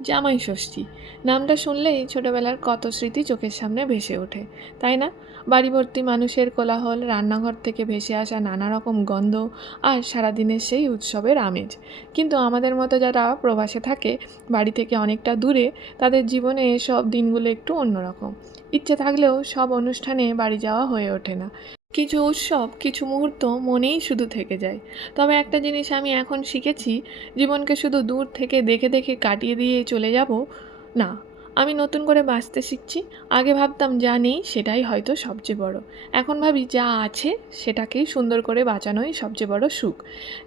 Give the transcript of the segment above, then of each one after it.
জামাই ষষ্ঠী নামটা শুনলেই ছোটবেলার কত স্মৃতি চোখের সামনে ভেসে ওঠে, তাই না? বাড়ি ভর্তি মানুষের কোলাহল, রান্নাঘর থেকে ভেসে আসা নানা রকম গন্ধ, আর সারাদিনের সেই উৎসবের আমেজ। কিন্তু আমাদের মতো যারা প্রবাসে থাকে, বাড়ি থেকে অনেকটা দূরে, তাদের জীবনে সব দিনগুলো একটু অন্যরকম। ইচ্ছে থাকলেও সব অনুষ্ঠানে বাড়ি যাওয়া হয়ে ওঠে না। কিছু উৎসব, কিছু মুহূর্ত মনেই শুধু থেকে যায়। তবে একটা জিনিস আমি এখন শিখেছি, জীবনকে শুধু দূর থেকে দেখে দেখে কাটিয়ে দিয়ে চলে যাব না, আমি নতুন করে বাঁচতে শিখছি। আগে ভাবতাম যা নেই সেটাই হয়তো সবচেয়ে বড়। এখন ভাবি যা আছে সেটাকেই সুন্দর করে বাঁচানোই সবচেয়ে বড় সুখ।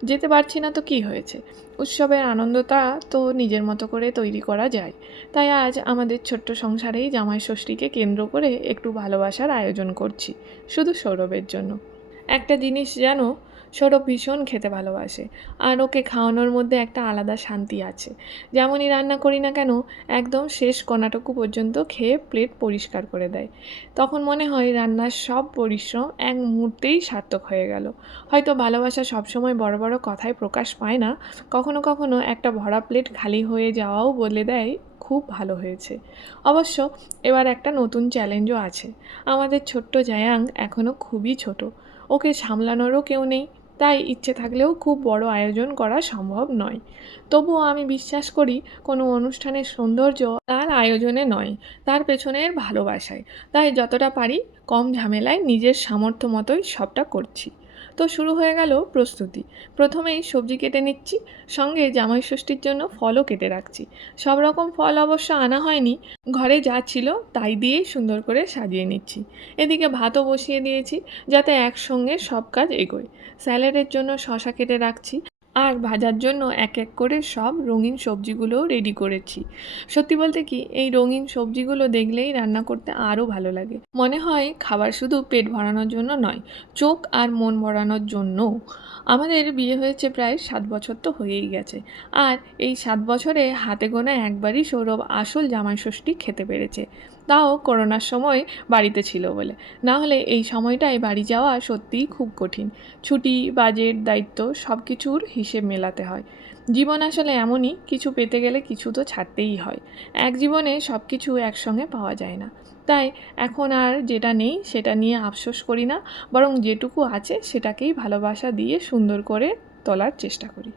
যেতে পারছি না তো কী হয়েছে, উৎসবের আনন্দটা তো নিজের মতো করে তৈরি করা যায়। তাই আজ আমাদের ছোট্ট সংসারেই জামাই ষষ্ঠীকে কেন্দ্র করে একটু ভালোবাসার আয়োজন করছি, শুধু সৌরভের জন্য। একটা জিনিস জানো, সৌরভ ভীষণ খেতে ভালোবাসে, আর ওকে খাওয়ানোর মধ্যে একটা আলাদা শান্তি আছে। যেমনই রান্না করি না কেন, একদম শেষ কণাটুকু পর্যন্ত খেয়ে প্লেট পরিষ্কার করে দেয়। তখন মনে হয় রান্নার সব পরিশ্রম এক মুহূর্তেই সার্থক হয়ে গেল। হয়তো ভালোবাসা সবসময় বড় বড় কথায় প্রকাশ পায় না, কখনো কখনো একটা ভরা প্লেট খালি হয়ে যাওয়াও বলে দেয় খুব ভালো হয়েছে। অবশ্য এবার একটা নতুন চ্যালেঞ্জও আছে। আমাদের ছোট্ট জায়াং এখনও খুবই ছোট, ওকে সামলানোরও কেউ নেই। তাই ইচ্ছে থাকলেও খুব বড় আয়োজন করা সম্ভব নয়। তবুও আমি বিশ্বাস করি, কোনো অনুষ্ঠানের সৌন্দর্য তার আয়োজনে নয়, তার পেছনের ভালোবাসায়। তাই যতটা পারি কম ঝামেলায় নিজের সামর্থ্য মতোই সবটা করছি। তো শুরু হয়ে গেল প্রস্তুতি। প্রথমেই সবজি কেটে নিচ্ছি, সঙ্গে জামাই ষষ্ঠীর জন্য ফলও কেটে রাখছি। সব রকম ফল অবশ্য আনা হয়নি, ঘরে যা ছিল তাই দিয়েই সুন্দর করে সাজিয়ে নিচ্ছি। এদিকে ভাতও বসিয়ে দিয়েছি, যাতে একসঙ্গে সব কাজ এগোয়। স্যালাডের জন্য শসা কেটে রাখছি, আর ভাজার জন্য এক এক করে সব রঙিন সবজিগুলোও রেডি করেছি। সত্যি বলতে কি, এই রঙিন সবজিগুলো দেখলেই রান্না করতে আরও ভালো লাগে। মনে হয় খাবার শুধু পেট ভরানোর জন্য নয়, চোখ আর মন ভরানোর জন্যও। আমাদের বিয়ে হয়েছে প্রায় 7 বছর তো হয়েই গেছে, আর এই 7 বছরে হাতে গোনা একবারই সৌরভ আসল জামাই ষষ্ঠী খেতে পেরেছে, তাও করোনার সময় বাড়িতে ছিল বলে। না হলে এই সময়টায় বাড়ি যাওয়া সত্যিই খুব কঠিন। ছুটি, বাজেট, দায়িত্ব সব কিছুর হিসেব মেলাতে হয়। জীবন আসলে এমনই, কিছু পেতে গেলে কিছু তো ছাড়তেই হয়। এক জীবনে সব কিছু একসঙ্গে পাওয়া যায় না। তাই এখন আর যেটা নেই সেটা নিয়ে আফসোস করি না, বরং যেটুকু আছে সেটাকেই ভালোবাসা দিয়ে সুন্দর করে তোলার চেষ্টা করি।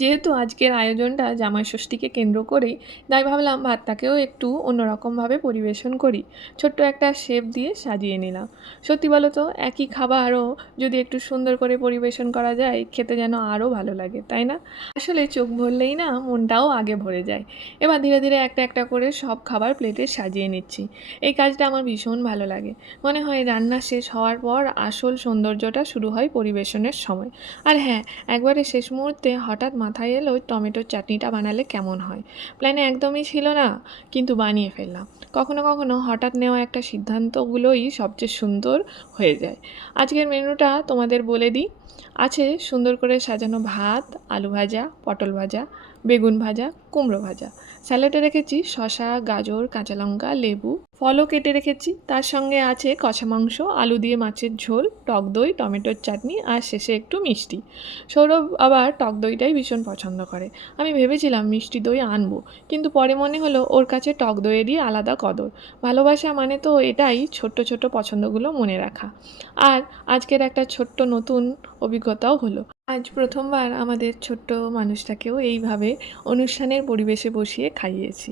যেহেতু আজকের আয়োজনটা জামাই ষষ্ঠীকে কেন্দ্র করেই, তাই ভাবলাম ভাতটাকেও একটু অন্যরকমভাবে পরিবেশন করি। ছোট্ট একটা শেপ দিয়ে সাজিয়ে নিলাম। সত্যি বলো তো, একই খাবারও যদি একটু সুন্দর করে পরিবেশন করা যায়, খেতে যেন আরও ভালো লাগে, তাই না? আসলে চোখ ভরলেই না মনটাও আগে ভরে যায়। এবার ধীরে ধীরে একটা একটা করে সব খাবার প্লেটে সাজিয়ে নিচ্ছি। এই কাজটা আমার ভীষণ ভালো লাগে। মনে হয় রান্না শেষ হওয়ার পর আসল সৌন্দর্যটা শুরু হয় পরিবেশনের সময়। আর হ্যাঁ, একবারে শেষ মুহূর্তে হঠাৎ মাথায় এলো টমেটোর চাটনিটা বানালে কেমন হয়। প্ল্যানে একদমই ছিল না, কিন্তু বানিয়ে ফেললাম। কখনো কখনো হঠাৎ নেওয়া একটা সিদ্ধান্তগুলোই সবচেয়ে সুন্দর হয়ে যায়। আজকের মেনুটা তোমাদের বলে দিই। আছে সুন্দর করে সাজানো ভাত, আলু ভাজা, পটল ভাজা, বেগুন ভাজা, কুমড়ো ভাজা। স্যালাডে রেখেছি শসা, গাজর, কাঁচা লঙ্কা, লেবু, ফলও কেটে রেখেছি। তার সঙ্গে আছে কষা মাংস, আলু দিয়ে মাছের ঝোল, টক দই, টমেটোর চাটনি, আর শেষে একটু মিষ্টি। সৌরভ আবার টক দইটাই ভীষণ পছন্দ করে। আমি ভেবেছিলাম মিষ্টি দই আনবো, কিন্তু পরে মনে হলো ওর কাছে টক দইয়েরই আলাদা কদর। ভালোবাসা মানে তো এটাই, ছোট্ট ছোট্ট পছন্দগুলো মনে রাখা। আর আজকের একটা ছোট্ট নতুন অভিজ্ঞতাও হলো। আজ প্রথমবার আমাদের ছোট্ট মানুষটাকেও এইভাবে অনুষ্ঠানের পরিবেশে বসিয়ে খাইয়েছি।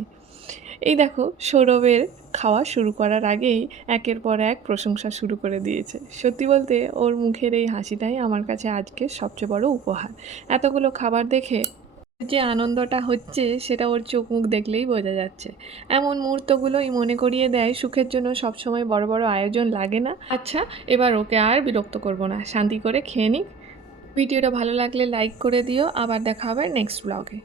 এই দেখো, সৌরভের খাওয়া শুরু করার আগেই একের পর এক প্রশংসা শুরু করে দিয়েছে। সত্যি বলতে ওর মুখের এই হাসিটাই আমার কাছে আজকে সবচেয়ে বড় উপহার। এতগুলো খাবার দেখে যে আনন্দটা হচ্ছে সেটা ওর চোখ মুখ দেখলেই বোঝা যাচ্ছে। এমন মুহূর্তগুলোই মনে করিয়ে দেয় সুখের জন্য সবসময় বড় বড় আয়োজন লাগে না। আচ্ছা, এবার ওকে আর বিরক্ত করব না, শান্তি করে খেয়ে নিক। ভিডিওটা ভালো লাগলে লাইক করে দিও। আবার দেখা হবে নেক্সট ব্লগে।